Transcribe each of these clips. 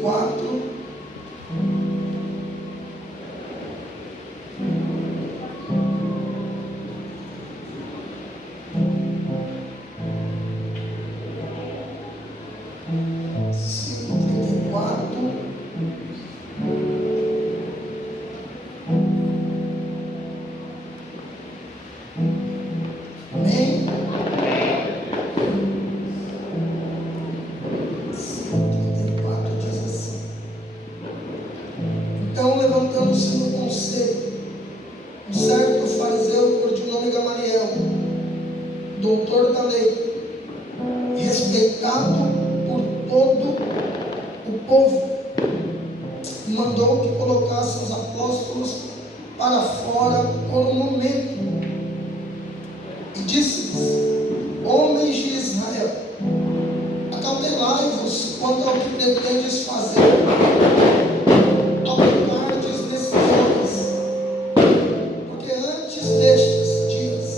54. Amém? 34 diz assim: então, levantando-se no conselho, um certo fariseu, por de nome Gamaliel, doutor da lei, respeitado por todo o povo, mandou que colocassem os apóstolos para fora por um momento, e disse-lhes: homens de Israel, acautelai-vos quanto ao que pretendes fazer, ao pecardes nesses homens, porque antes destes dias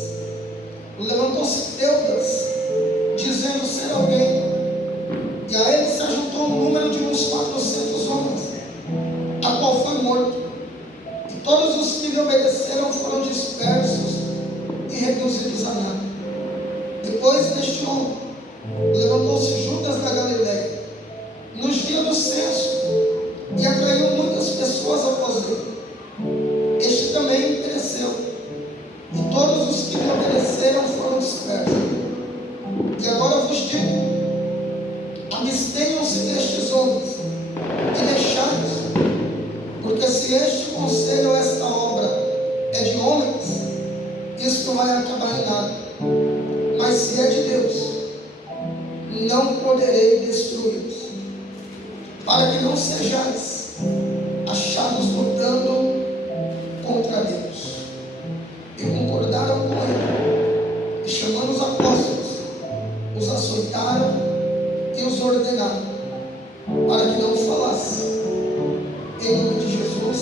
levantou-se Teudas, dizendo ser alguém, e a ele se ajuntou um número de uns 400 homens, a qual foi morto, e todos os que lhe obedeceram foram dispersos e reduzidos a nada. Depois deste homem levantou-se Judas da Galileia nos dias do censo e atraiu muitas pessoas após ele. Este também pereceu, e todos os que lhe obedeceram foram dispersos. E agora vos digo: abstenham-se destes homens e deixai-os, porque se este conselho ou esta obra é de homens, isto não vai acabar em nada, mas se é de Deus, não poderei destruí-los, para que não sejais achados lutando contra Deus. E concordaram com ele, e chamando os apóstolos, os açoitaram e os ordenaram, para que não falassem em nome de Jesus,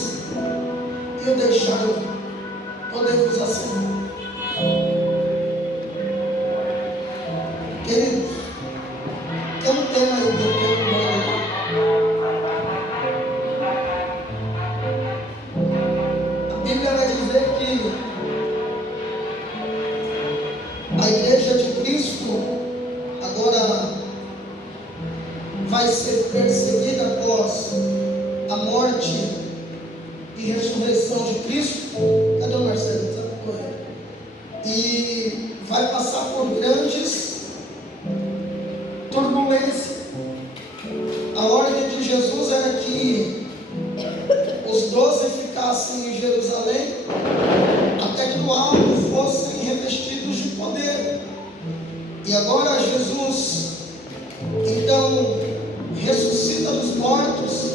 e o deixaram. Podemos assim. Queridos, tem um tema aí que eu quero ler. A Bíblia vai dizer que a igreja de Cristo agora vai ser perseguida após a morte e ressurreição de Cristo. Cadê o Marcelo? E vai passar por grandes turbulências. A ordem de Jesus era que os 12 ficassem em Jerusalém até que do alto fossem revestidos de poder. E agora Jesus então ressuscita dos mortos,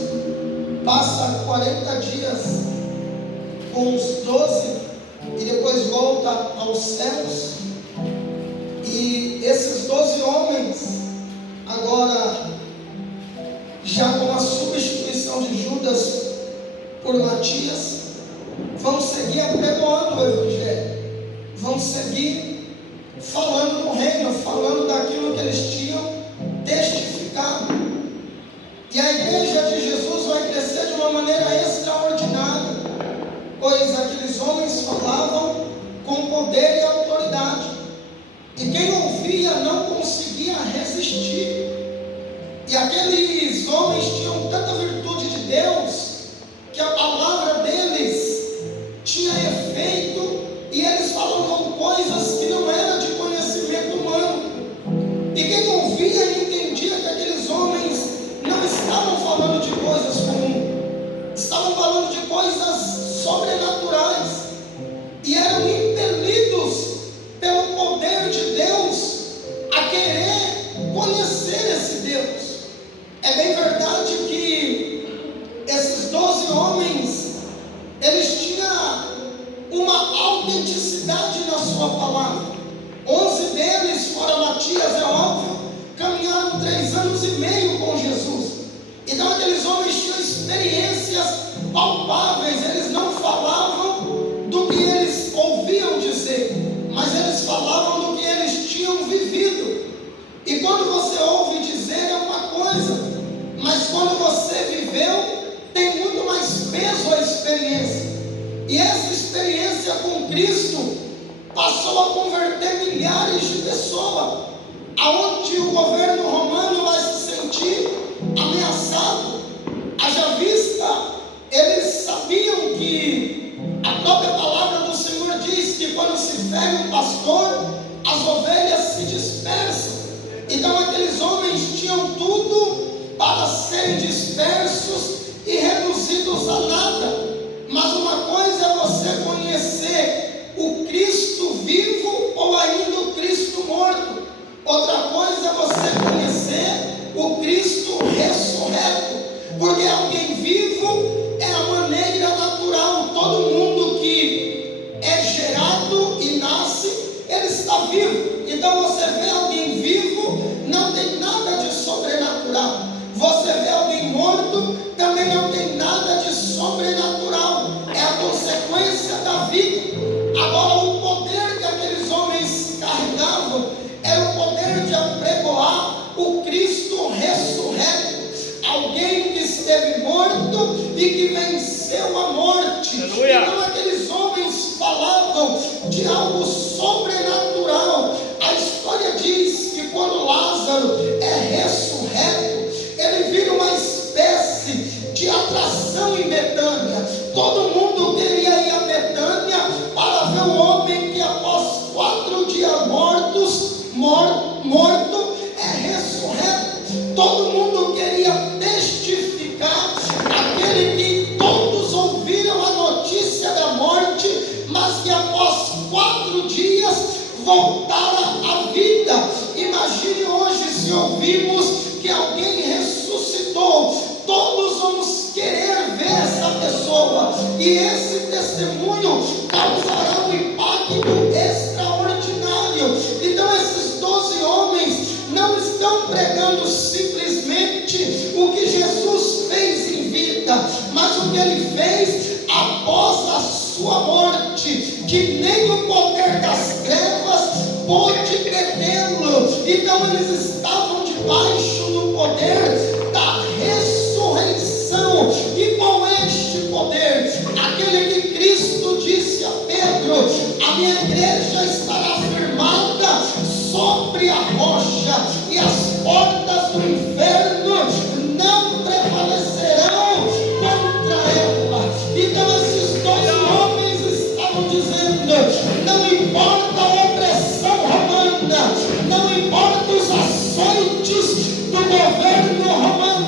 passa 40 dias com os 12 e depois volta aos céus. E esses 12 homens, agora já com a substituição de Judas por Matias, vão seguir apregoando o Evangelho, vão seguir falando no reino, falando daquilo que eles tinham testificado. E a igreja de Jesus vai crescer de uma maneira extraordinária, pois aqueles homens falavam com poder e autoridade, e quem ouvia não conseguia resistir. E aqueles homens tinham tanta virtude de Deus, que a palavra deles tinha efeito, e eles falavam coisas que não eram de conhecimento humano. E quem ouvia entendia que aqueles homens não estavam falando de coisas comuns, estavam falando de coisas sobrenaturais, e eram impelidos pelo poder de Deus a querer conhecer esse Deus. É bem verdade que esses 12 homens Cristo passou a converter milhares de pessoas, aonde o governo romano vai se sentir ameaçado. Haja vista, eles sabiam que a própria palavra do Senhor diz que quando se fere um pastor, as ovelhas se dispersam. Então aqueles homens tinham tudo para serem dispersos e reduzidos a nada. Mas uma coisa é você conhecer o Cristo vivo ou ainda o Cristo morto. Outra coisa é você conhecer o Cristo ressurreto. Porque alguém vivo é a maneira natural. Todo mundo que é gerado e nasce, ele está vivo. Então você vê alguém vivo, não tem nada de sobrenatural. Você vê alguém morto, também não tem nada de sobrenatural. É a consequência da vida. Agora, o poder que aqueles homens carregavam era o poder de apregoar o Cristo ressurreto. Alguém que esteve morto e que venceu a morte. Aleluia. Então aqueles homens falavam de algo sobrenatural. A história diz que quando Lázaro é ressurreto, ele vira uma espécie de atração em Betânia. Todo mundo queria ir a Betânia para ver o homem que após 4 dias morto é ressurreto. Todo mundo queria testificar aquele que todos ouviram a notícia da morte, mas que após 4 dias voltara à vida. Imagine hoje se ouvimos que alguém ressuscitou. Todos vamos querer ver essa pessoa, e esse testemunho causará um impacto extraordinário. Então esses 12 homens não estão pregando simplesmente o que Jesus fez em vida, mas o que ele fez após a sua morte, que nem o poder das trevas pôde detê-lo. Então eles estavam debaixo do poder da ressurreição. E qual é este poder? Aquele que Cristo disse a Pedro: a minha igreja estará firmada sobre a rocha, e as portas do inferno não prevalecerão contra ela. Então esses 12 homens estavam dizendo: não importa a opressão romana, não importa os açoites do governo romano,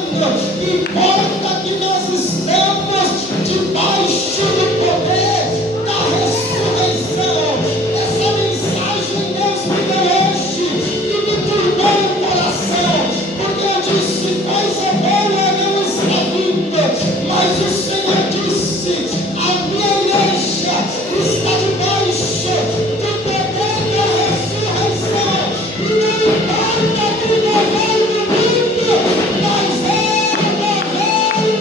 importa que nós estamos debaixo do poder da ressurreição. Essa mensagem Deus me deu hoje e me turbou o coração, porque eu disse: coisa boa não está vindo, mas o Senhor disse: a minha igreja está debaixo do poder da ressurreição, e não importa que o governo mundo, mas é o governo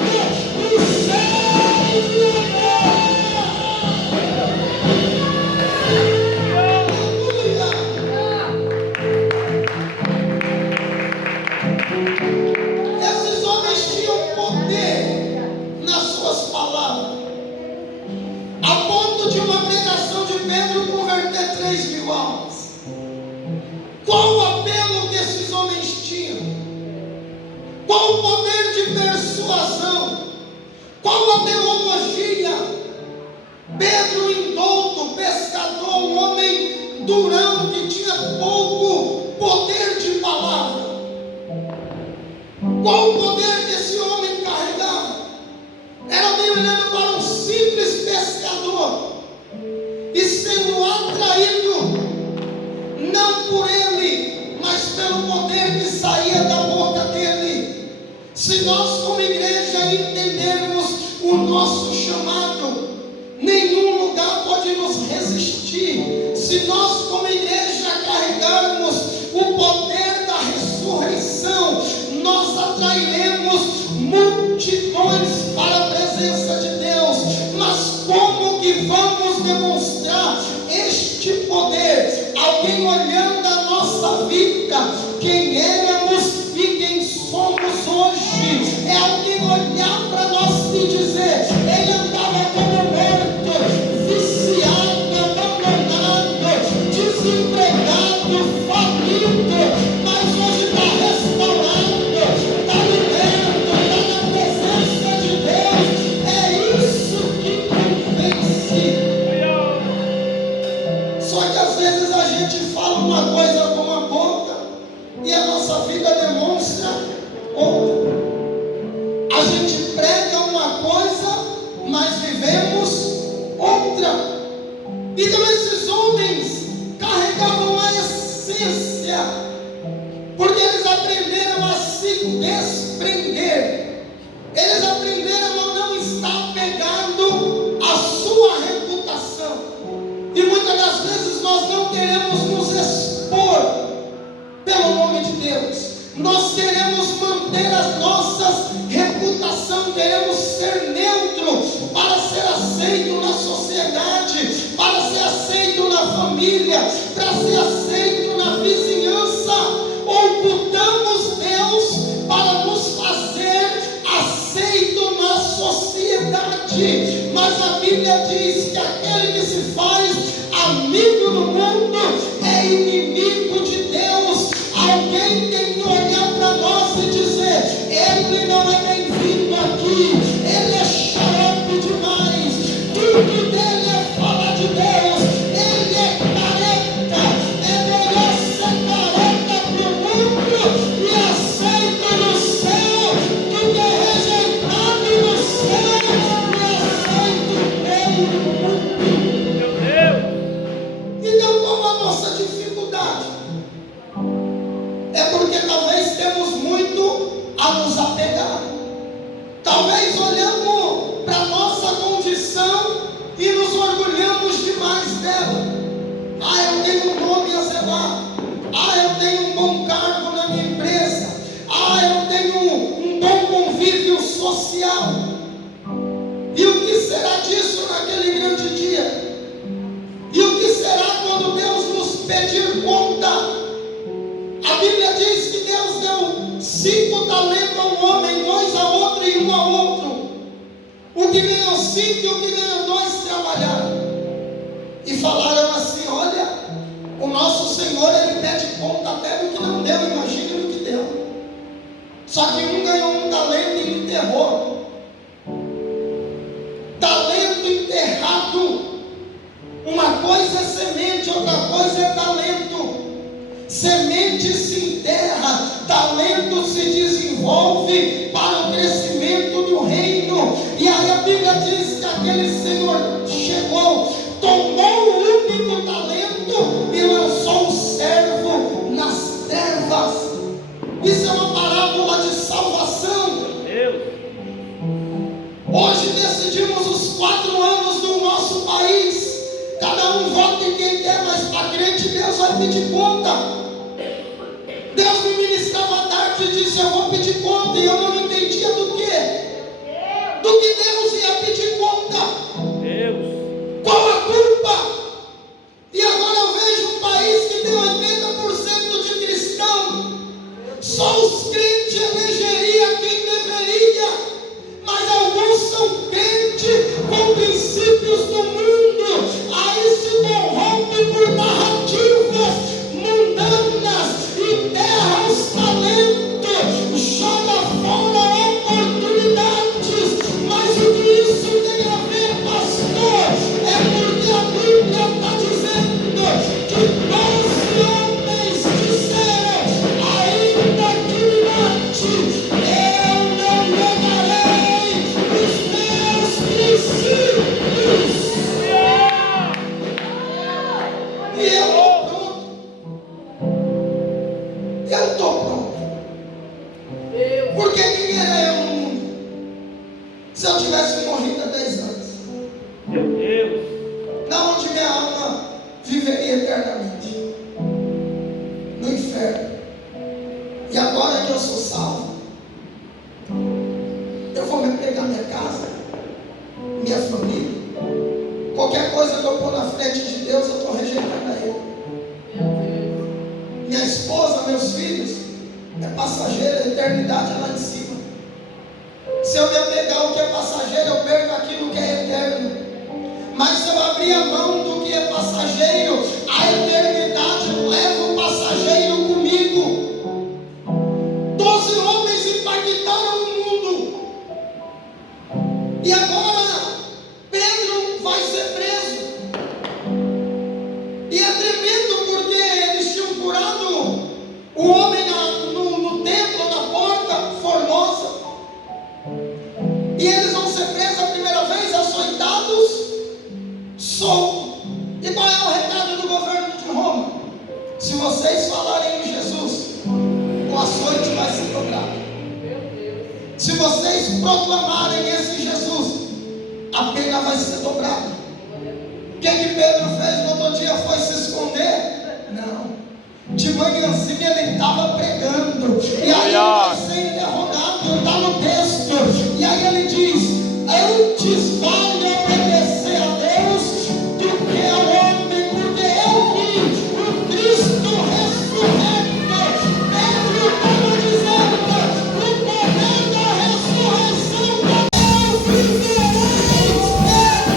do céu e da terra. Esses homens tinham poder nas suas palavras, a ponto de uma pregação de Pedro converter 3.000 almas. Qual o apelo que esses homens tinham? Qual o poder de persuasão? Qual a teologia? Pedro, indouto, pescador, um homem durão que tinha pouco poder de palavra. Qual o poder que esse homem carregava? Era alguém olhando para um simples pescador e sendo atraído não por ele, mas pelo poder que saía da boca dele. Se nós como igreja entendermos o nosso chamado, nenhum lugar pode nos resistir. Se nós como igreja carregarmos o poder da ressurreição, nós atrairemos multidões para a presença de Deus. Mas como que vamos demonstrar este poder? Alguém olhando a nossa vida, quem éramos e quem somos hoje. É alguém olhar para nós e dizer: ele andava como morto, viciado, porque eles aprenderam a se desprender, eles aprenderam a não estar pegando a sua reputação. E muitas das vezes nós não queremos nos expor pelo nome de Deus, nós queremos manter as nossas reputação, queremos ser neutro para ser aceito na sociedade, para ser aceito na família, para ser aceito na vizinhança. Ocultamos Deus para nos fazer aceito na sociedade, mas a Bíblia diz que aquele que se faz amigo do mundo é inimigo de Deus. Alguém tem que olhar para nós e dizer: ele não é bem-vindo aqui, ele é xarope demais, tudo dele é fala de Deus, ele é careta, é melhor ser careta para o mundo e aceito no céu do que rejeitado no céu e aceito pelo mundo. Meu Deus! Então, qual a nossa dificuldade? É porque talvez temos muito a nos apegar. Talvez olhamos para a nossa condição e nos orgulhamos demais dela. Eu tenho um nome a zelar. Eu tenho um bom cargo na minha empresa. Eu tenho um bom convívio social. E o que será disso naquele grande dia? E o que será quando Deus nos pedir conta? A Bíblia diz que Deus deu 5 talentos a um homem, 2 a outro e 1 a outro. O que ganhou 5 e o que ganhou 2 trabalharam. E falaram assim: olha, o nosso Senhor, ele pede conta até do que não deu, imagine do que deu. Só que um ganhou 1 talento e enterrou. Talento enterrado. Uma coisa é semente, outra coisa é talento. Semente se enterra, talento se desenvolve para o crescimento do reino. E aí a Bíblia diz que aquele Senhor chegou, tomou o único talento e lançou o servo nas trevas. Isso é uma parábola de salvação. Hoje decidimos os 4 anos do nosso país. Cada um vota em quem quer, mas para crente Deus vai pedir conta. Deus me ministrava à tarde e disse: eu vou pedir conta. E eu não entendia do quê? Do que Deus ia pedir conta. Deus. Qual a culpa? E agora eu vejo um país que tem 80% de cristão. Só os crentes elegeriam quem deveria. Mas alguns são crentes com princípios do mundo. Aí se corrompe por narrativas mundanas, enterra os talentos, joga fora oportunidades. Mas o que isso tem a ver, pastor? É porque a Bíblia está dizendo que 12 homens disseram: ainda que mate, eu não negarei os meus princípios. E eu estou pronto. Eu estou pronto. Porque quem era eu no mundo? Se eu tivesse morrido há 10 anos, meu Deus, na onde minha alma viveria eternamente? No inferno. E agora que eu sou salvo, eu vou me pegar minha casa, minha família. Qualquer coisa que eu pôr na frente de Deus, eu estou rejeitando a Ele. Minha esposa, meus filhos, é passageiro, a eternidade é lá em cima. Se eu me apegar ao que é passageiro, eu perco aquilo que é eterno. Mas se eu abrir a mão do que é passageiro, a eternidade leva o passageiro comigo. 12 homens impactaram o mundo. E agora Pedro vai ser preso. E é tremendo porque eles tinham curado o homem no templo, na porta formosa. E eles vão ser presos a primeira vez, açoitados, soltos. E qual é o recado do governo de Roma? proclamarem esse Jesus, a pena vai ser dobrada. O que Pedro fez no outro dia? Foi se esconder? Não. De manhãzinha ele estava pregando. E aí ele vai ser interrogado, está no texto. E aí ele diz: antes vale obedecer a Deus do que ao homem, porque eu vi o Cristo ressurreto. Pedro estava dizendo: o poder da ressurreição eu viverei eternamente.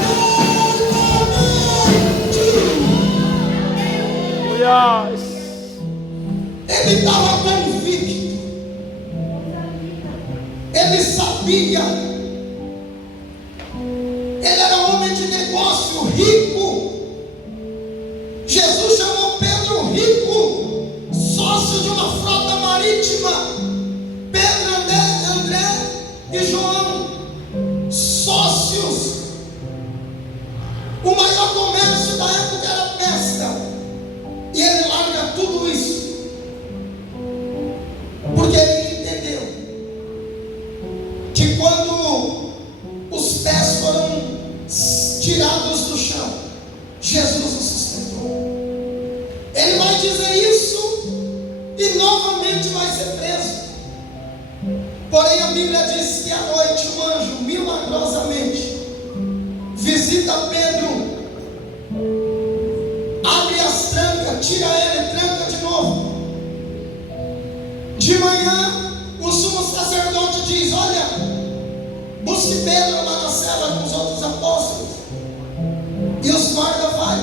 Ele estava convicto, ele sabia, ele era homem de negócio, rico. Jesus chamou Pedro rico, sócio de uma frota marítima. Pedro, André e João, sócios. O maior comércio da época era pesca, e ele larga tudo isso, porque ele entendeu que quando os pés foram tirados do chão, Jesus o sustentou. Ele vai dizer isso e novamente vai ser preso. Porém a Bíblia diz que à noite um anjo milagrosamente visita Pedro, abre as trancas, tira ele, tranca de novo. De manhã, o sumo sacerdote diz: olha, busque Pedro lá na cela com os outros apóstolos. E os guardas vai.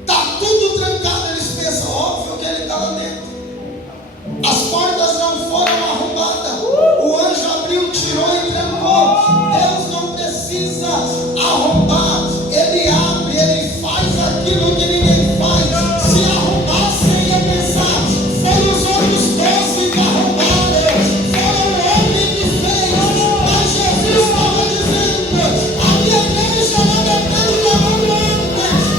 Está tudo trancado. Eles pensam, óbvio que ele está lá dentro. As portas não foram arrombadas. O anjo abriu, tirou e trancou. Deus não precisa arrombar. Ele abre, ele faz aquilo que ninguém faz. Se arrombassem, ia pensar: foram os outros 12 que arrombaram, foram o homem que fez. Mas Jesus estava dizendo: a minha igreja não depende da mão do homem.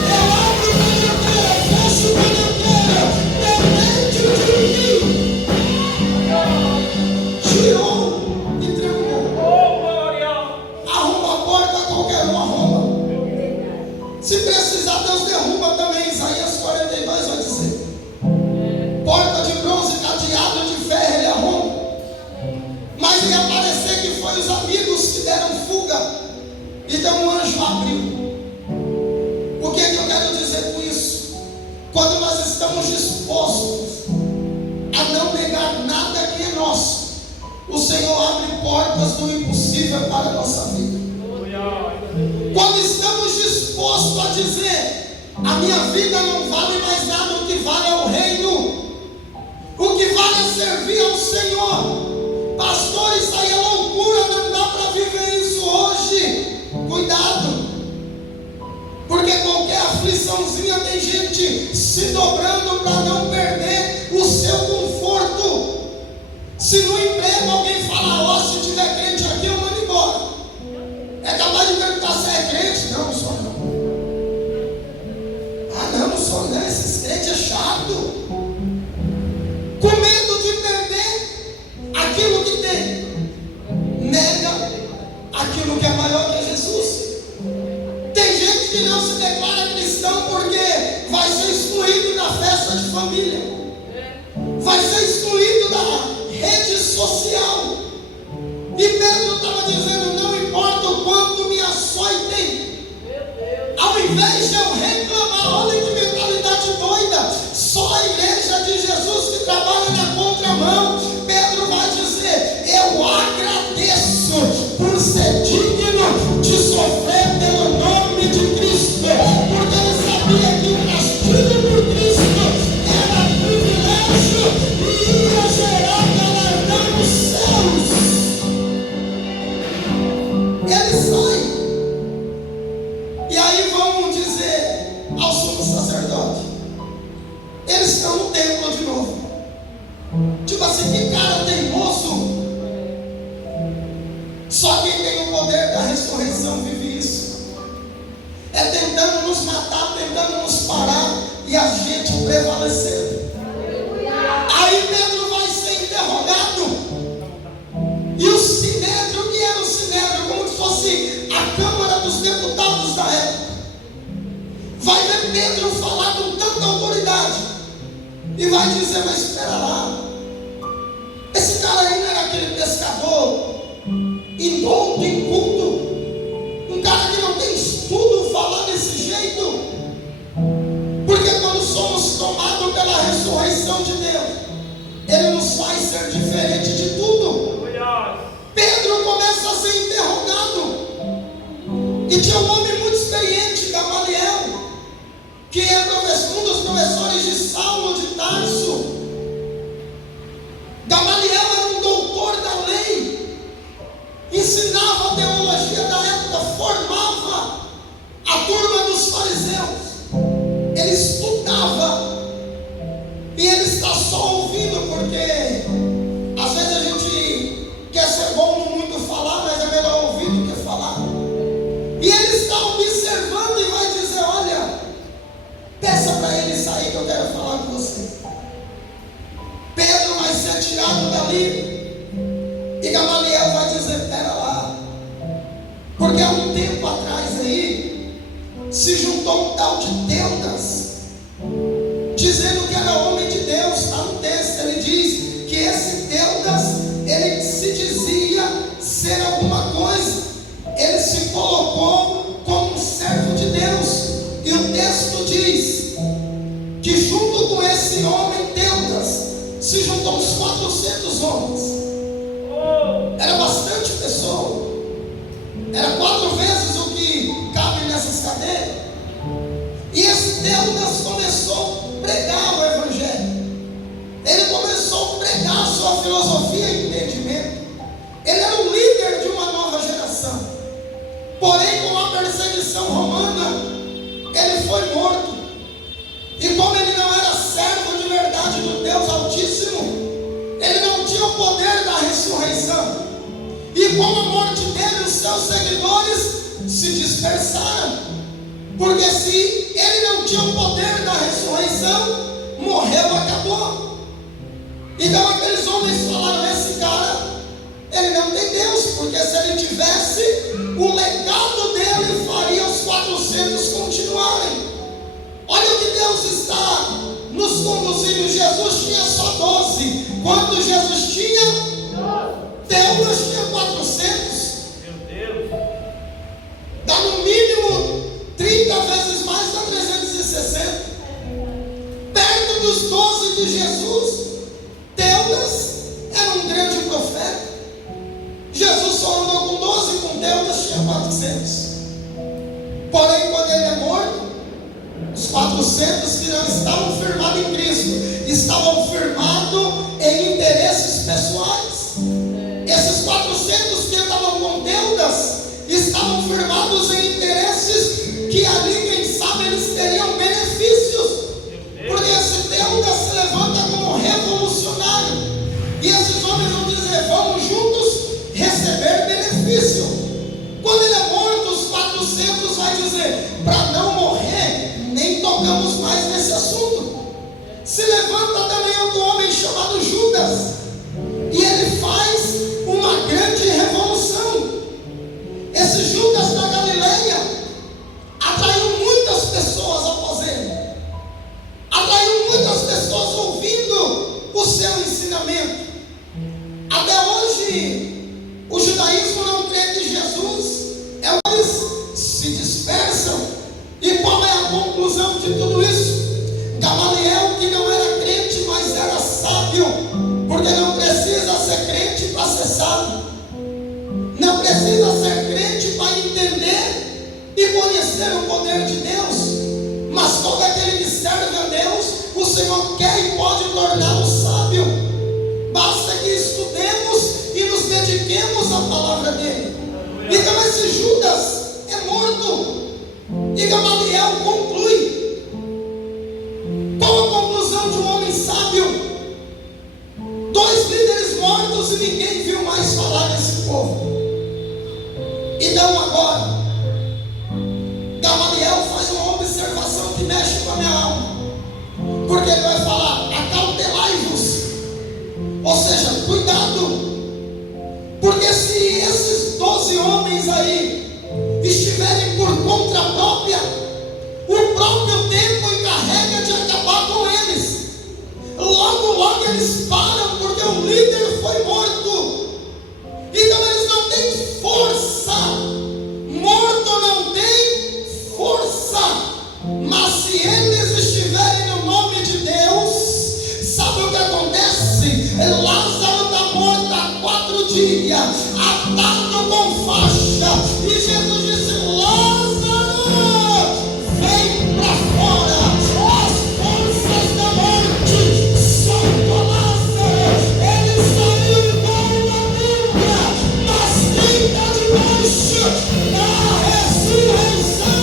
Eu abro quando eu quero, eu fecho quando eu quero. Depende de mim. Tirou e trancou. Arromba a porta, qualquer um arromba. Se precisar, Deus derruba também. Isaías 42 vai dizer: porta de bronze, cadeado de ferro, ele arromba. Mas ia parecer que foi os amigos que deram fuga, então o anjo abriu. O que eu quero dizer com isso? Quando nós estamos dispostos a não negar nada que é nosso, o Senhor abre portas do impossível para a nossa vida. Quando estamos dispostos a dizer: a minha vida não vale mais nada, o que vale é o reino, o que vale é servir ao Senhor. Pastor, isso aí é loucura, não dá para viver isso hoje. Cuidado, porque qualquer afliçãozinha tem gente se dobrando para não perder o seu conforto. Se no emprego alguém fala: ó, se tiver crente aqui, eu mando embora. É capaz de perguntar se é crente. Não, não sou não. Ah, não, não sou não. Esses crentes é chato. Com medo de perder aquilo que tem, nega aquilo que é maior que Jesus. Tem gente que não se declara cristão porque vai ser excluído da festa de família, vai ser excluído da rede social. E Pedro estava dizendo: não importa o quanto me açoitem, ao invés de eu reclamar, olha que mentalidade doida, só a igreja de Jesus que trabalha na contramão. Pedro vai dizer: eu agradeço por ser digno de sofrer pelo nome de Cristo, porque ele sabia que o castigo por Cristo era privilégio e ia gerar galardão nos céus. Ele sai. E aí vamos dizer ao sumo sacerdote: eles estão no templo de novo. Tipo assim, que cara teimoso. Só quem tem o poder da ressurreição vive isso. É tentando nos matar, tentando nos parar, e a gente prevalecendo. Aí Pedro vai ser interrogado, e o sinédrio, que é vai dizer: mas espera lá, esse cara aí não era aquele pescador indouto, inculto, um cara que não tem estudo, falar desse jeito? Porque quando somos tomados pela ressurreição de Deus, Ele nos faz ser diferente de tudo. Pedro começa a ser interrogado, e tinha um homem muito experiente, Gamaliel, que é um dos professores de Saulo de Tarso. Gamaliel era um doutor da lei, ensinava a teologia da época, formava a turma dos fariseus. Ele estudava, e ele está só ouvindo, porque às vezes a gente quer ser bom no muito falar, mas é melhor ouvir do que falar. E ele está observando e vai dizer: olha, peça para ele sair que eu quero falar com você. Pedro vai ser tirado dali, e Gamaliel vai dizer: pera lá, porque há um tempo atrás aí se juntou um tal de Teudas, dizendo que era homem de Deus. Está no texto, ele diz que esse Teudas, ele se dizia ser alguma coisa, ele se colocou como um servo de Deus, e o texto diz que junto com esse homem Teudas se juntou uns 400 homens. Era bastante pessoa, era 4 vezes o que cabe nessas cadeiras. E esse Teudas começou a pregar o Evangelho, ele começou a pregar a sua filosofia e entendimento. Ele era o líder de uma nova geração, porém com a perseguição romana ele foi morto. E como ele não era servo de verdade do Deus Altíssimo, ele não tinha o poder da ressurreição. E com a morte dele, os seus seguidores se dispersaram, porque se ele não tinha o poder da ressurreição, morreu, acabou. Então aqueles homens falaram: esse cara, ele não tem Deus, porque se ele tivesse, o legado dele faria os 400 continuarem. Olha o que Deus está nos conduzindo. Jesus tinha só 12. Quando Jesus tinha? Teudas tinha 400. Meu Deus. Dá no mínimo 30 vezes mais, dá 360. Perto dos 12 de Jesus, Teudas era um grande profeta. Jesus só andou com 12, com Teudas tinha 400. Porém, quando ele é morto, os 400 que não estavam firmados em Cristo, estavam firmados em interesses pessoais. Esses 400 que estavam com Teudas estavam firmados em interesses que ali, quem sabe, eles teriam benefícios. Porque esse Teudas se levanta como revolucionário, e esses homens vão dizer: vamos juntos receber benefício. Quando ele é morto, os 400 vai dizer: para não morrer, nem tocamos mais nesse assunto. Se levanta também outro homem chamado Judas, e ele faz uma grande revolução. Esse Judas da Galileia atraiu muitas pessoas após ele, atraiu muitas pessoas ouvindo o seu ensinamento. Até hoje, o judaísmo não crê que Jesus é. Eles se dispersam. E qual é a conclusão de tudo isso? Gamaliel, que não era crente, mas era sábio, porque não precisa ser crente para ser sábio, não precisa ser crente para entender e conhecer o poder de Deus, mas todo aquele que serve a Deus, o Senhor quer e pode torná-lo sábio. Basta que estudemos e nos dediquemos à palavra dele. Então esse Judas é morto, e Gamaliel conclui. Qual a conclusão de um homem sábio? 2 líderes mortos e ninguém viu mais falar desse povo. Então agora, Gamaliel faz uma observação que mexe com a minha alma, porque ele vai falar: acautelai-vos, ou seja, cuidado, porque se esses 12 homens aí estiverem por conta própria, o próprio tempo encarrega de acabar com eles. Logo Então eles param porque o líder foi morto. Então eles não têm força. Morto não tem força. Mas se eles estiverem no nome de Deus, sabe o que acontece? Lázaro está morto há 4 dias, atado com faixa. E Jesus disse: Lázaro, vem para fora. As forças da morte soltam Lázaro. Ele saiu igual na Bíblia, mas quem está debaixo da ressurreição,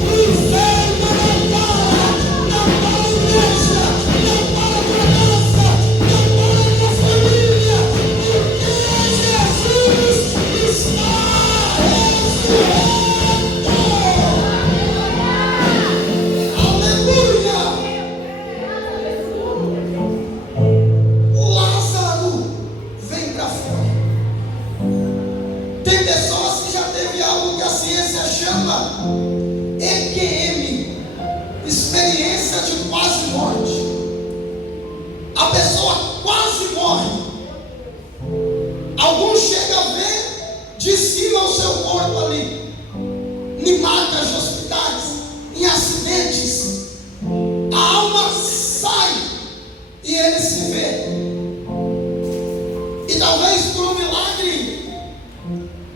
o inferno não para a igreja, não para a tua casa, não para a tua família, porque Jesus está ressurreto. Aleluia! Lázaro, vem para fora. Tem pessoas que já teve algo que a ciência chama EQM, experiência de quase morte. A pessoa quase morre. Alguns chegam a ver de cima o seu corpo ali, em marcas de hospitais, em acidentes. A alma sai e ele se vê. E talvez por um milagre,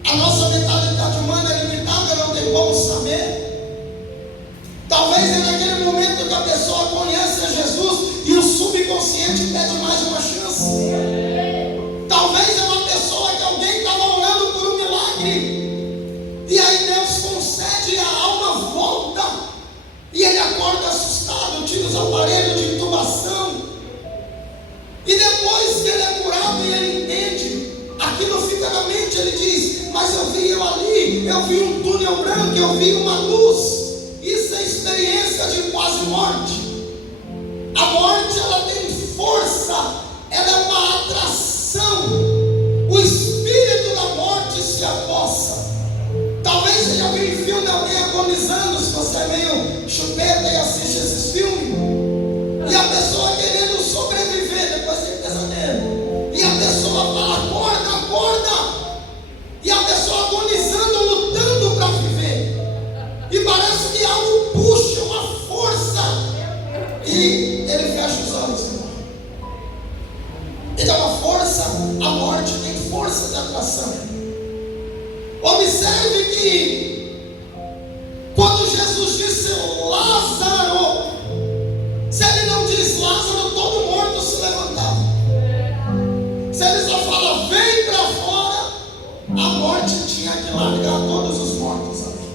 a nossa mentalidade humana é limitada, não tem como saber. Talvez é naquele momento que a pessoa conhece a Jesus e o subconsciente pede mais uma chance. Talvez é uma pessoa que alguém estava orando por um milagre e aí Deus concede, a alma volta e ele acorda assustado, tira os aparelhos de intubação. E depois que ele é curado e ele entende, aquilo fica na mente. Ele diz: mas eu vi ali, eu vi um túnel branco, eu vi uma luz. Isso é experiência de quase morte. A morte, ela tem força, ela é uma atração. O espírito da morte se apossa. Talvez você já viu em filme alguém agonizando, se você é meio chupeta e assiste esses filmes, e a pessoa querendo sobreviver, depois tem pesadelo, e a pessoa fala: acorda, acorda, e a pessoa agonizando, lutando para viver, e parece que algo puxa uma força, e ele fecha os olhos e morre. Então a força, a morte tem força de atração. Observe que quando Jesus disse Lázaro, se ele não diz Lázaro, todo morto se levantava. Se ele só fala vem para fora, a morte tinha que largar todos os mortos ali.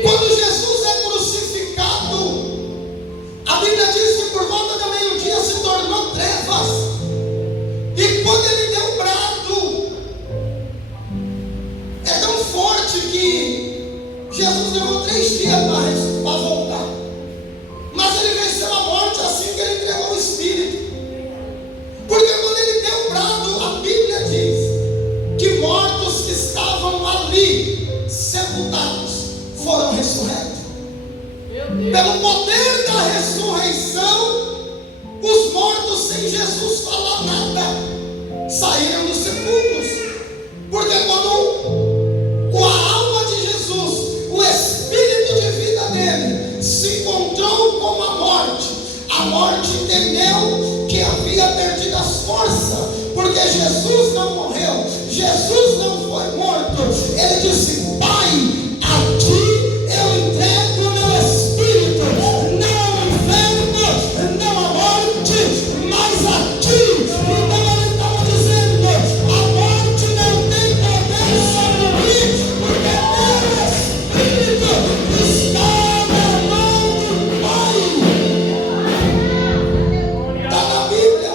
Quando Jesus é crucificado, a Bíblia diz que por volta do meio-dia se tornou trevas. E quando ele deu um brado, é tão forte que Jesus levou 3 dias para voltar. Mas ele venceu a morte assim que ele entregou o Espírito. Porque quando ele deu um brado, a Bíblia diz que mortos que estavam ali, sepultados, foram ressurretos. Pelo poder da ressurreição, os mortos sem Jesus falar nada saíram dos sepulcros. Porque quando a alma de Jesus, o espírito de vida dele, se encontrou com a morte entendeu que havia perdido as forças. Porque Jesus não morreu, Jesus não foi morto. Ele disse: Pai, a ti eu entrego o meu espírito, não ao inferno, não à morte, mas a ti. Então ele estava dizendo: a morte não tem poder sobre mim, porque meu espírito está na mão do Pai. Está na Bíblia,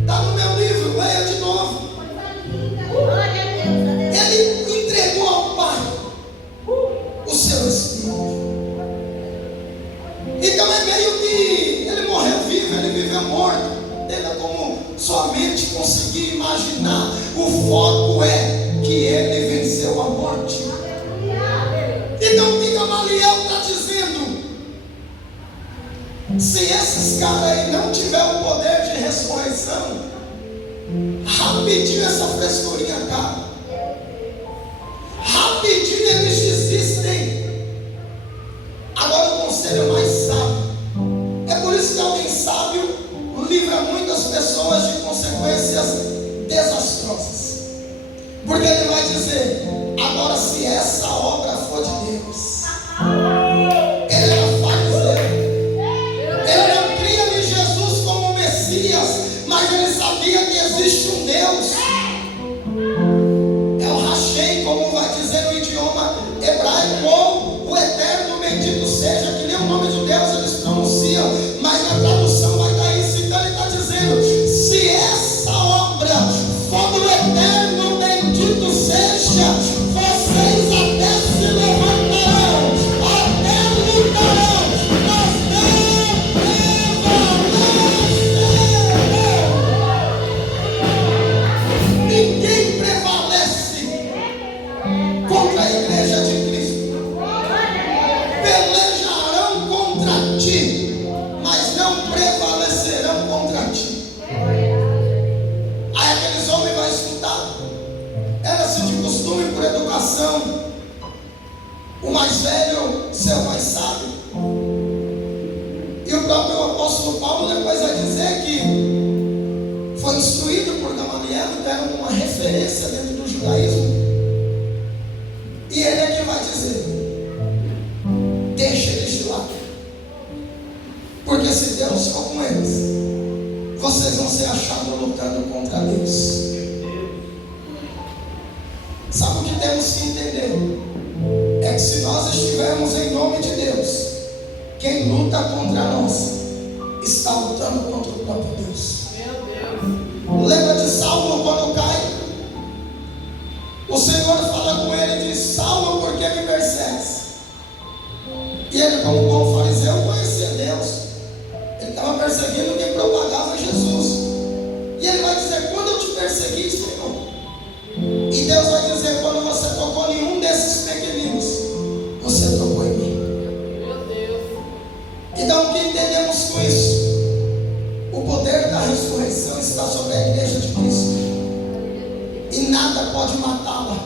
está no meu livro, leia de novo. Ele entregou ao Pai o seu espírito. Então é meio que ele morreu vivo, ele viveu morto. Entenda como sua mente conseguir imaginar. O foco é que ele venceu a morte. Então o que Gamaliel está dizendo? Se esses caras aí não tiver o poder de ressurreição, rapidinho essa frescurinha acaba. Rapidinho eles desistem. Agora o conselho mais sábio. É por isso que alguém sábio livra muitas pessoas de consequências desastrosas. Porque ele vai dizer: agora, se essa obra for de Deus. Ele era fariseu. Ele não cria em Jesus como Messias, mas ele sabia que existe um Deus. É o Hashem, como vai dizer no idioma hebraico, ou o eterno, bendito seja, que nem o nome de Deus eles pronunciam, mas na tradução vai dar isso. Então ele está dizendo: se essa obra for do eterno, bendito seja, vocês até se levantarão, até lutarão, mas não prevalecerão. Ninguém prevalece contra a igreja de Cristo. Pelejarão contra ti, mas não prevalecerão contra ti. Aí aqueles homens vão escutar. Era-se de costume, por educação, o mais velho ser o mais sábio. E o próprio apóstolo Paulo depois vai dizer que foi instruído por Gamaliel, que era uma referência dentro do judaísmo. E ele é que vai dizer: deixa eles de lado, porque se Deus for com eles, vocês vão ser achados lutando contra Deus. Sabe o que temos que entender? É que se nós estivermos em nome de Deus, quem luta contra nós está lutando contra o próprio Deus. Lembra de Saulo quando cai? O Senhor fala com ele e diz: Saulo, por que me persegues? E ele, como bom fariseu, conhecia Deus. Ele estava perseguindo quem propagava Jesus. E ele vai dizer: quando eu te persegui, Senhor? E Deus vai dizer: quando você tocou em um desses pequeninos, você tocou em mim. Então o que entendemos com isso? O poder da ressurreição está sobre a igreja de Cristo, e nada pode matá-la,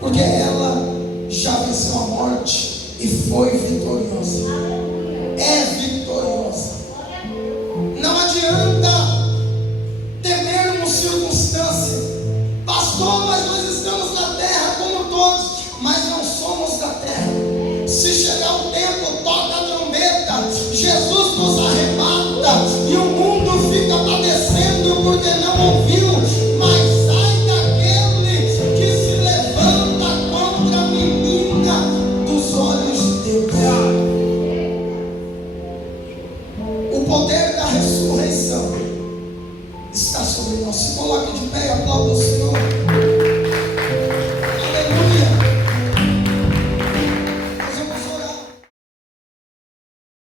porque ela já venceu a morte e foi vitoriosa. É vitoriosa. Não adianta temermos circunstância. Pastor, mas nós estamos na terra como todos, mas não somos da terra. Se chegar o tempo, toca a trombeta, Jesus nos arrebata e o mundo fica padecendo porque não ouviu. Mas ai daquele que se levanta contra a menina dos olhos de Deus. O poder da ressurreição está sobre nós. Se coloque de pé e aplauda o Senhor.